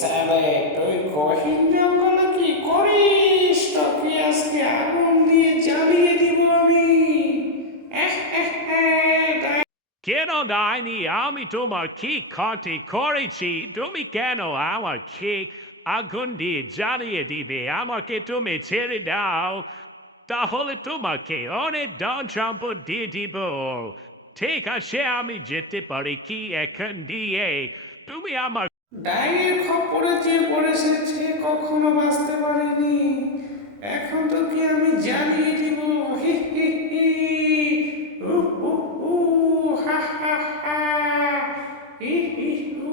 সালে তুই কহিন জঙ্গলে কি করিস? তোকে আজকে আগুন দিয়ে জ্বালিয়ে দিব আমি। কেন ডাইনি? আমি তোমার কি ক্ষতি করেছি? তুমি কেন আমার কি আগুন দিয়ে জ্বালিয়ে দিবে? আমাকে তুমি ছেড়ে দাও। তাহলে তোমাকে অনেক ধন সম্পদ দিয়ে দিব। ঠিক আছে, আমি যেতে পারি কি এখন দিয়ে? তুমি আমার ডাইনির খপ্পরে যে পড়েছে সে কখনো বাঁচতে পারেনি। এখন তোকে আমি জ্বালিয়ে দিব হি হি হি হা হা হা হি হি হু।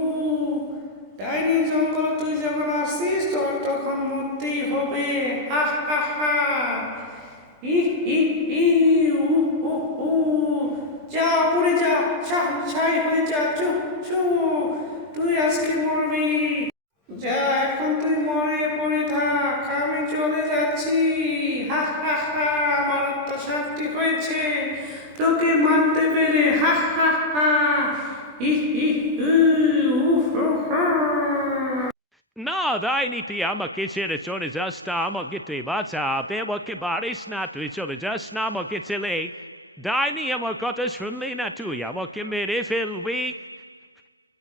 ডাইনি জঙ্গল তুই যখন আসিস তখন মরতেই হবে হা হা হা। হি হি উহ, উহ। যা পড়ে যা চু তুই আজকে মরবি। যা, এখন তুই মরে পড়ে থাক, আমি চলে যাচ্ছি। হা হা হা, আমার তো শান্তি হয়েছে। তোকে মারতে পেরে হা হা হা। না ডাইনি তুই আমাকে ছেড়ে চলে যাস না, আমাকে তুই বাঁচা আমাকে পারিস না, তুই চলে যাস না আমাকে ছেলে। ডাইনি আমার কথা শুনলি না, তুই আমাকে মেরে ফেলবি।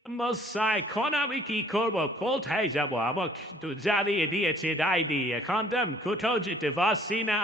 মশাই এখন আমি কি করব কোথায় যাব আমাকে তো জ্বালিয়ে দিয়েছে ডাইনি এখন তো আমি কোথাও যেতে পারছি না